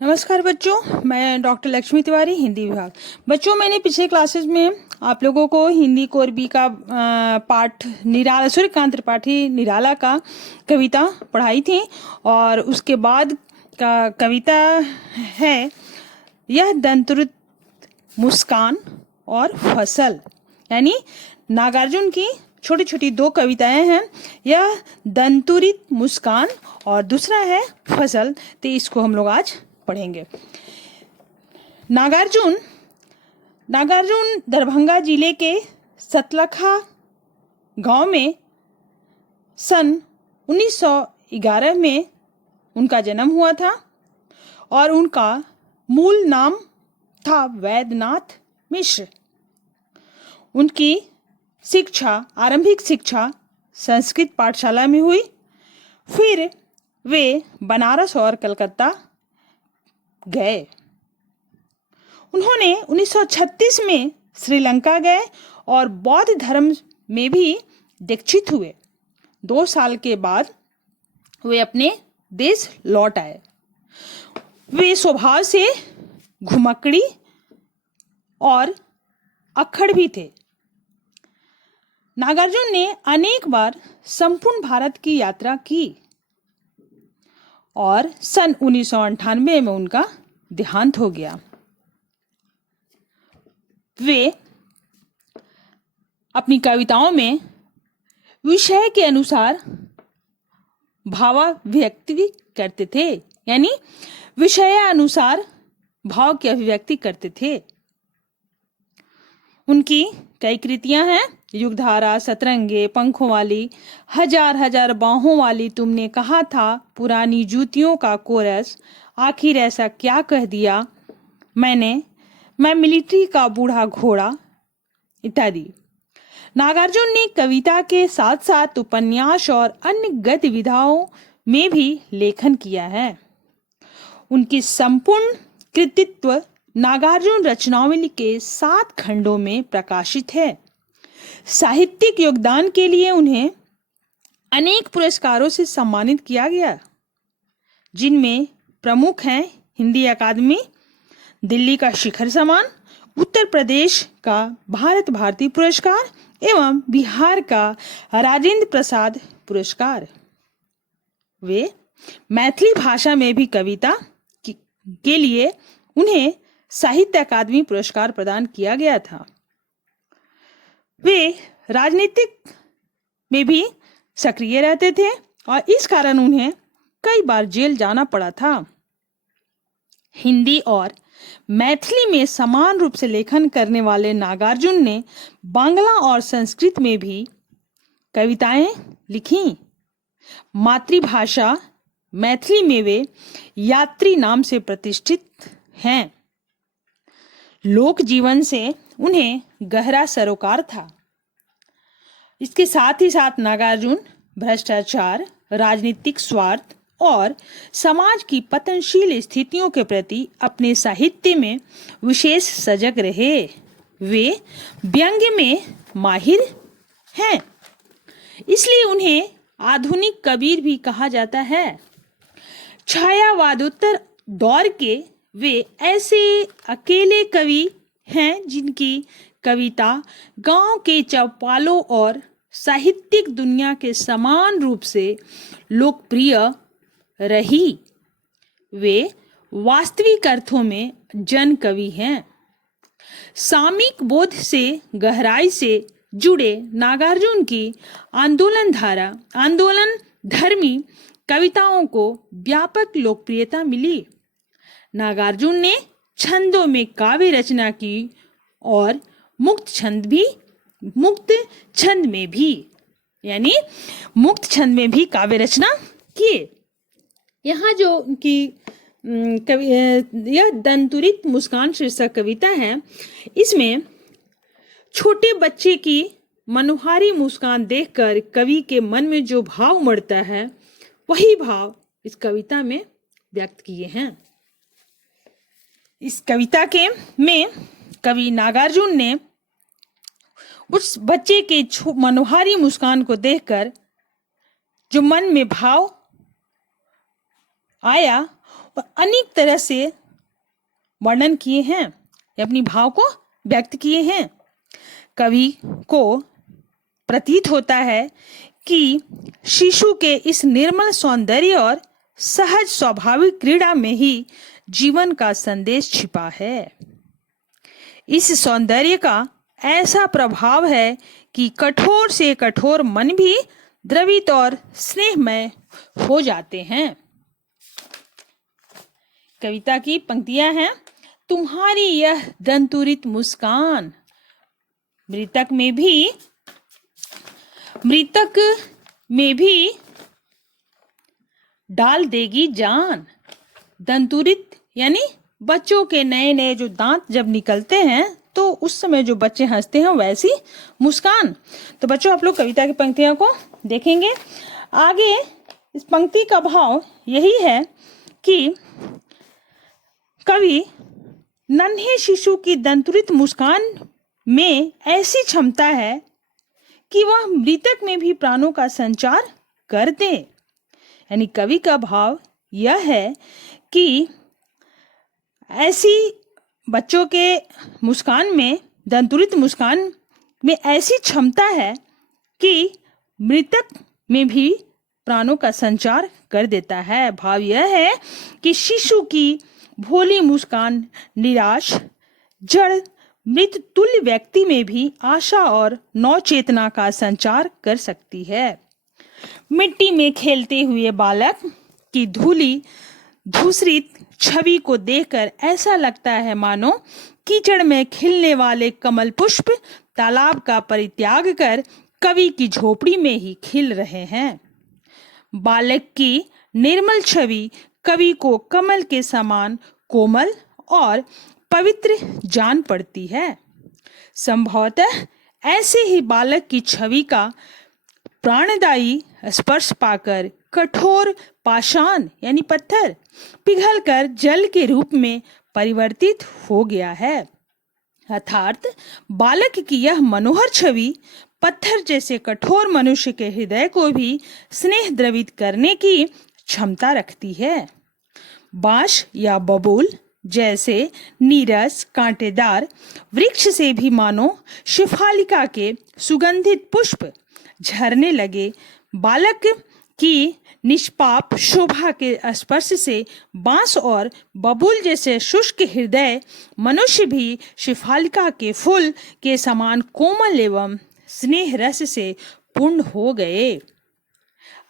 नमस्कार बच्चों, मैं डॉक्टर लक्ष्मी तिवारी, हिंदी विभाग। बच्चों, मैंने पिछले क्लासेस में आप लोगों को हिंदी कोर बी का पाठ निराला, सूर्यकांत त्रिपाठी निराला का कविता पढ़ाई थी। और उसके बाद का कविता है यह दंतुरित मुस्कान और फसल, यानी नागार्जुन की छोटी छोटी दो कविताएं हैं। यह दंतुरित मुस्कान और दूसरा है फसल। तो इसको हम लोग आज पढ़ेंगे। नागार्जुन दरभंगा जिले के सतलखा गांव में सन 1911 में उनका जन्म हुआ था और उनका मूल नाम था वैद्यनाथ मिश्र। उनकी आरंभिक शिक्षा संस्कृत पाठशाला में हुई। फिर वे बनारस और कलकत्ता गए। उन्होंने 1936 में श्रीलंका गए और बौद्ध धर्म में भी दीक्षित हुए। 2 साल के बाद वे अपने देश लौट आए। वे स्वभाव से घुमक्कड़ी और अक्खड़ भी थे। नागार्जुन ने अनेक बार संपूर्ण भारत की यात्रा की और सन 1998 में उनका देहांत हो गया। वे अपनी कविताओं में विषय के अनुसार भावाभिव्यक्ति करते थे, यानी विषय अनुसार भाव की अभिव्यक्ति करते थे। उनकी कई कृतियां हैं। युगधारा, सतरंगे, पंखों वाली, हजार हजार बाहों वाली, तुमने कहा था, पुरानी जूतियों का कोरस, आखिर ऐसा क्या कह दिया मैं मिलिट्री का बूढ़ा घोड़ा इत्यादि। नागार्जुन ने कविता के साथ साथ उपन्यास और अन्य गतिविधियों में भी लेखन किया है। उनकी संपूर्ण कृतित्व नागार्जुन रचनावली के 7 खंडों में प्रकाशित है। साहित्यिक योगदान के लिए उन्हें अनेक पुरस्कारों से सम्मानित किया गया, जिनमें प्रमुख हैं हिंदी अकादमी, दिल्ली का शिखर सम्मान, उत्तर प्रदेश का भारत भारती पुरस्कार एवं बिहार का राजेंद्र प्रसाद पुरस्कार। वे मैथिली भाषा में भी कविता के लिए उन्हें साहित्य अकादमी पुरस्कार प्रदान किया गया था। वे राजनीतिक में भी सक्रिय रहते थे और इस कारण उन्हें कई बार जेल जाना पड़ा था। हिंदी और मैथिली में समान रूप से लेखन करने वाले नागार्जुन ने बांग्ला और संस्कृत में भी कविताएं लिखी। मातृभाषा मैथिली में वे यात्री नाम से प्रतिष्ठित हैं। लोक जीवन से उन्हें गहरा सरोकार था। इसके साथ ही साथ नागार्जुन भ्रष्टाचार, राजनीतिक स्वार्थ और समाज की पतनशील स्थितियों के प्रति अपने साहित्य में विशेष सजग रहे। वे व्यंग्य में माहिर हैं, इसलिए उन्हें आधुनिक कबीर भी कहा जाता है। छायावादोत्तर दौर के वे ऐसे अकेले कवि हैं जिनकी कविता गांव के चौपालों और साहित्यिक दुनिया के समान रूप से लोकप्रिय रही। वे वास्तविक अर्थों में जन कवि हैं। सामयिक बोध से गहराई से जुड़े नागार्जुन की आंदोलन धर्मी कविताओं को व्यापक लोकप्रियता मिली। नागार्जुन ने छंदों में काव्य रचना की और मुक्त छंद में भी काव्य रचना किए। यहाँ जो उनकी यह दंतुरित मुस्कान शीर्षक कविता है, इसमें छोटे बच्चे की मनोहारी मुस्कान देखकर कवि के मन में जो भाव उमड़ता है, वही भाव इस कविता में व्यक्त किए हैं। इस कविता में कवि नागार्जुन ने उस बच्चे के मनोहारी मुस्कान को देखकर जो मन में भाव आया और अनेक तरह से वर्णन किए हैं, अपनी भाव को व्यक्त किए हैं। कवि को प्रतीत होता है कि शिशु के इस निर्मल सौंदर्य और सहज स्वाभाविक क्रीड़ा में ही जीवन का संदेश छिपा है। इस सौंदर्य का ऐसा प्रभाव है कि कठोर से कठोर मन भी द्रवित और स्नेहमय हो जाते हैं। कविता की पंक्तियां हैं। तुम्हारी यह दंतुरित मुस्कान मृतक में भी डाल देगी जान। दंतुरित यानी बच्चों के नए नए जो दांत जब निकलते हैं तो उस समय जो बच्चे हंसते हैं वैसी मुस्कान। तो बच्चों आप लोग कविता की पंक्तियों को देखेंगे। आगे इस पंक्ति का भाव यही है कि कवि नन्हे शिशु की दंतुरित मुस्कान में ऐसी क्षमता है कि वह मृतक में भी प्राणों का संचार कर दे। यानी कवि का भाव यह है कि ऐसी बच्चों के मुस्कान में, दंतुरित मुस्कान में ऐसी क्षमता है कि मृतक में भी प्राणों का संचार कर देता है। भाव यह है कि शिशु की भोली मुस्कान निराश, जड़, मृत तुल्य व्यक्ति में भी आशा और नवचेतना का संचार कर सकती है। मिट्टी में खेलते हुए बालक की धूली धूसरित छवि को देखकर ऐसा लगता है मानो कीचड़ में खिलने वाले कमल पुष्प तालाब का परित्याग कर कवि की झोपड़ी में ही खिल रहे हैं। बालक की निर्मल छवि कवि को कमल के समान कोमल और पवित्र जान पड़ती है। संभवतः ऐसे ही बालक की छवि का प्राणदायी स्पर्श पाकर कठोर पाषाण यानी पत्थर पिघलकर जल के रूप में परिवर्तित हो गया है। अर्थात बालक की यह मनोहर छवि पत्थर जैसे कठोर मनुष्य के हृदय को भी स्नेह द्रवित करने की क्षमता रखती है। बांस या बबूल जैसे नीरस कांटेदार वृक्ष से भी मानो शिफालिका के सुगंधित पुष्प झरने लगे। बालक की निष्पाप शोभा के स्पर्श से बांस और बबूल जैसे शुष्क हृदय मनुष्य भी शिफालिका के फूल के समान कोमल एवं स्नेह रस से पूर्ण हो गए।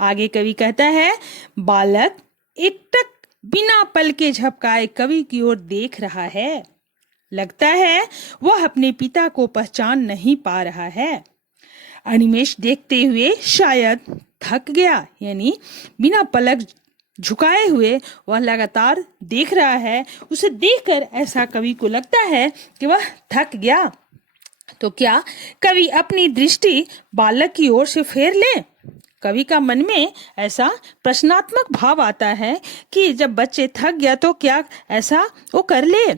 आगे कवि कहता है, बालक एकटक बिना पल के झपकाए कवि की ओर देख रहा है। लगता है वह अपने पिता को पहचान नहीं पा रहा है। अनिमेष देखते हुए शायद थक गया, यानी बिना पलक झुकाए हुए वह लगातार देख रहा है। उसे देखकर ऐसा कवि को लगता है कि वह थक गया। तो क्या कवि अपनी दृष्टि बालक की ओर से फेर ले? कवि का मन में ऐसा प्रश्नात्मक भाव आता है कि जब बच्चे थक गया तो क्या ऐसा वो कर ले?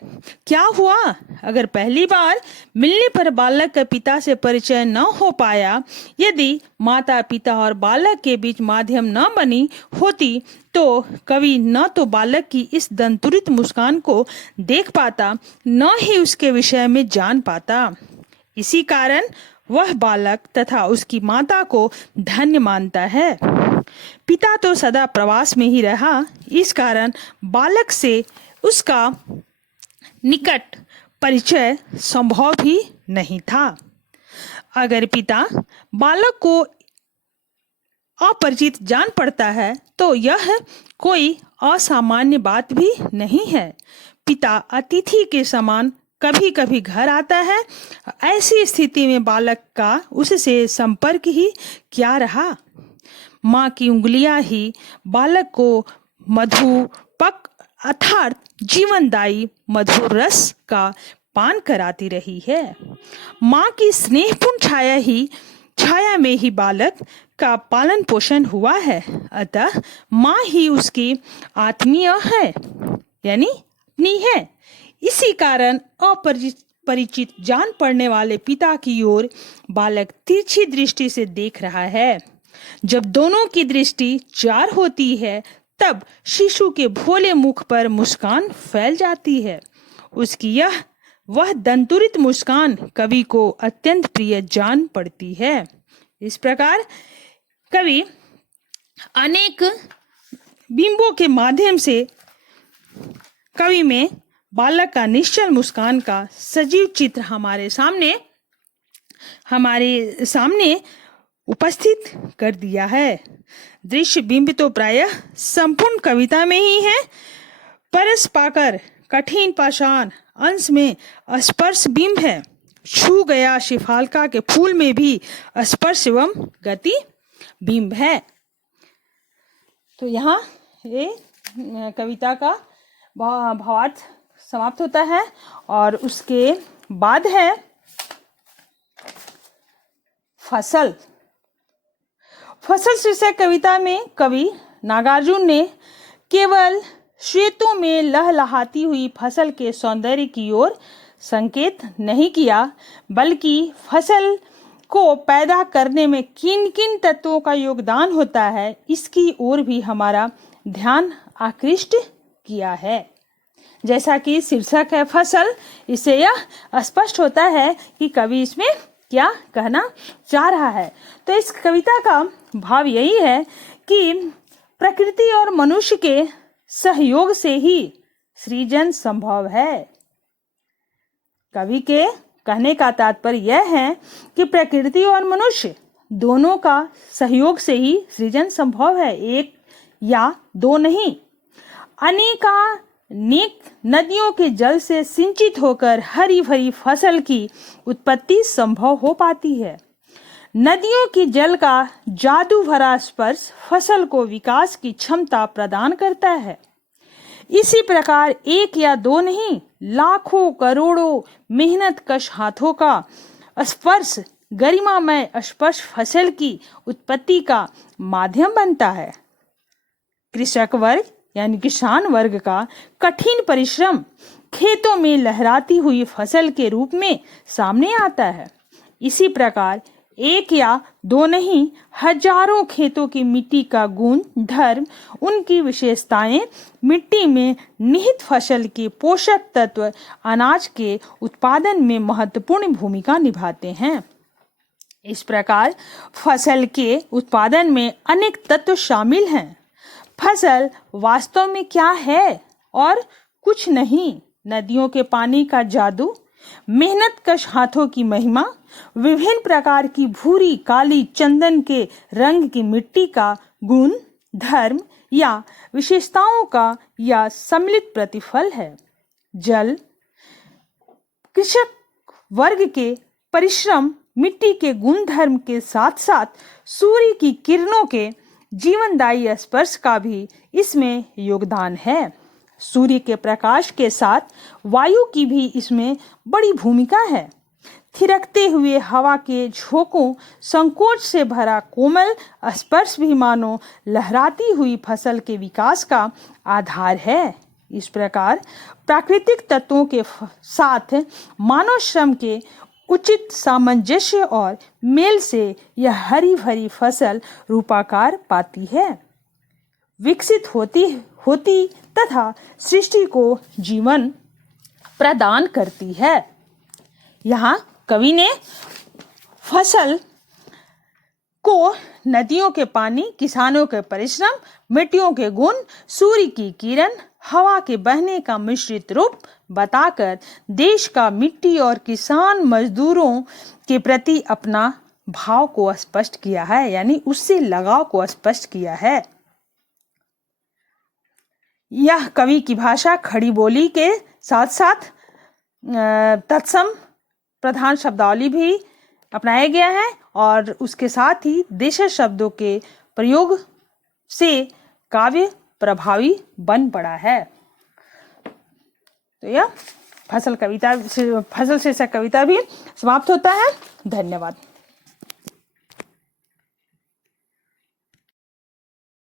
क्या हुआ अगर पहली बार मिलने पर बालक के पिता से परिचय न हो पाया, यदि माता पिता और बालक के बीच माध्यम न बनी होती तो कवि न तो बालक की इस दंतुरित मुस्कान को देख पाता, न ही उसके विषय में जान पाता। इसी कारण वह बालक तथा उसकी माता को धन्य मानता है। पिता तो सदा प्रवास में ही रहा, इस कारण बालक से उसका निकट परिचय संभव भी नहीं था। अगर पिता बालक को अपरिचित जान पड़ता है तो यह कोई असामान्य बात भी नहीं है। पिता अतिथि के समान कभी कभी घर आता है। ऐसी स्थिति में बालक का उससे संपर्क ही क्या रहा। माँ की उंगलियां ही बालक को मधुपक अर्थात जीवनदायी मधुर रस का पान कराती रही है। माँ की स्नेहपूर्ण छाया में ही बालक का पालन पोषण हुआ है। अतः माँ ही उसकी आत्मीय है, यानी अपनी है। इसी कारण अपरिचित जान पड़ने वाले पिता की ओर बालक तिरछी दृष्टि से देख रहा है। जब दोनों की दृष्टि चार होती है तब शिशु के भोले मुख पर मुस्कान फैल जाती है। उसकी वह दंतुरित मुस्कान कवि को अत्यंत प्रिय जान पड़ती है। इस प्रकार कवि अनेक बिंबों के माध्यम से कवि में बालक का निश्चल मुस्कान का सजीव चित्र हमारे सामने उपस्थित कर दिया है। दृश्य बिंब तो प्रायः संपूर्ण कविता में ही है। परस पाकर कठिन पाषाण अंश में स्पर्श बिंब है। छू गया शिफालका के फूल में भी स्पर्श एवं गति बिंब है। तो यहाँ ये कविता का भावार्थ समाप्त होता है और उसके बाद है फसल। फसल शीर्षक कविता में कवि नागार्जुन ने केवल श्वेतों में लहलहाती हुई फसल के सौंदर्य की ओर संकेत नहीं किया, बल्कि फसल को पैदा करने में किन किन तत्वों का योगदान होता है इसकी ओर भी हमारा ध्यान आकृष्ट किया है। जैसा कि शीर्षक है फसल, इससे यह स्पष्ट होता है कि कवि इसमें क्या कहना चाह रहा है। तो इस कविता का भाव यही है कि प्रकृति और मनुष्य के सहयोग से ही सृजन संभव है। कवि के कहने का तात्पर्य यह है कि प्रकृति और मनुष्य दोनों का सहयोग से ही सृजन संभव है, एक या दो नहीं। अनेक नदियों के जल से सिंचित होकर हरी भरी फसल की उत्पत्ति संभव हो पाती है। नदियों की जल का जादू भरा स्पर्श फसल को विकास की क्षमता प्रदान करता है। इसी प्रकार एक या दो नहीं, लाखों करोड़ों मेहनत कश हाथों का स्पर्श गरिमामय स्पर्श फसल की उत्पत्ति का माध्यम बनता है। कृषक वर्ग यानी किसान वर्ग का कठिन परिश्रम खेतों में लहराती हुई फसल के रूप में सामने आता है। इसी प्रकार एक या दो नहीं, हजारों खेतों की मिट्टी का गुण धर्म, उनकी विशेषताएं मिट्टी में निहित फसल के पोषक तत्व अनाज के उत्पादन में महत्वपूर्ण भूमिका निभाते हैं। इस प्रकार फसल के उत्पादन में अनेक तत्व शामिल हैं। फसल वास्तव में क्या है? और कुछ नहीं, नदियों के पानी का जादू, मेहनत कश हाथों की महिमा, विभिन्न प्रकार की भूरी काली चंदन के रंग की मिट्टी का गुण धर्म या विशेषताओं का यह सम्मिलित प्रतिफल है। जल, कृषक वर्ग के परिश्रम, मिट्टी के गुण धर्म के साथ साथ सूर्य की किरणों के जीवनदायी स्पर्श का भी इसमें योगदान है। सूर्य के प्रकाश के साथ वायु की भी इसमें बड़ी भूमिका है। थिरकते हुए हवा के झोंकों, संकोच से भरा कोमल स्पर्श भी मानो लहराती हुई फसल के विकास का आधार है। इस प्रकार प्राकृतिक तत्वों के साथ मानव श्रम के उचित सामंजस्य और मेल से यह हरी भरी फसल रूपाकार पाती है, विकसित होती तथा सृष्टि को जीवन प्रदान करती है। यहाँ कवि ने फसल को नदियों के पानी, किसानों के परिश्रम, मिट्टियों के गुण, सूर्य की किरण, हवा के बहने का मिश्रित रूप बताकर देश का मिट्टी और किसान मजदूरों के प्रति अपना भाव को स्पष्ट किया है, यानी उससे लगाव को स्पष्ट किया है। यह कवि की भाषा खड़ी बोली के साथ साथ तत्सम प्रधान शब्दावली भी अपनाया गया है और उसके साथ ही देशज शब्दों के प्रयोग से काव्य प्रभावी बन पड़ा है। तो यह फसल शीर्षक कविता भी समाप्त होता है। धन्यवाद।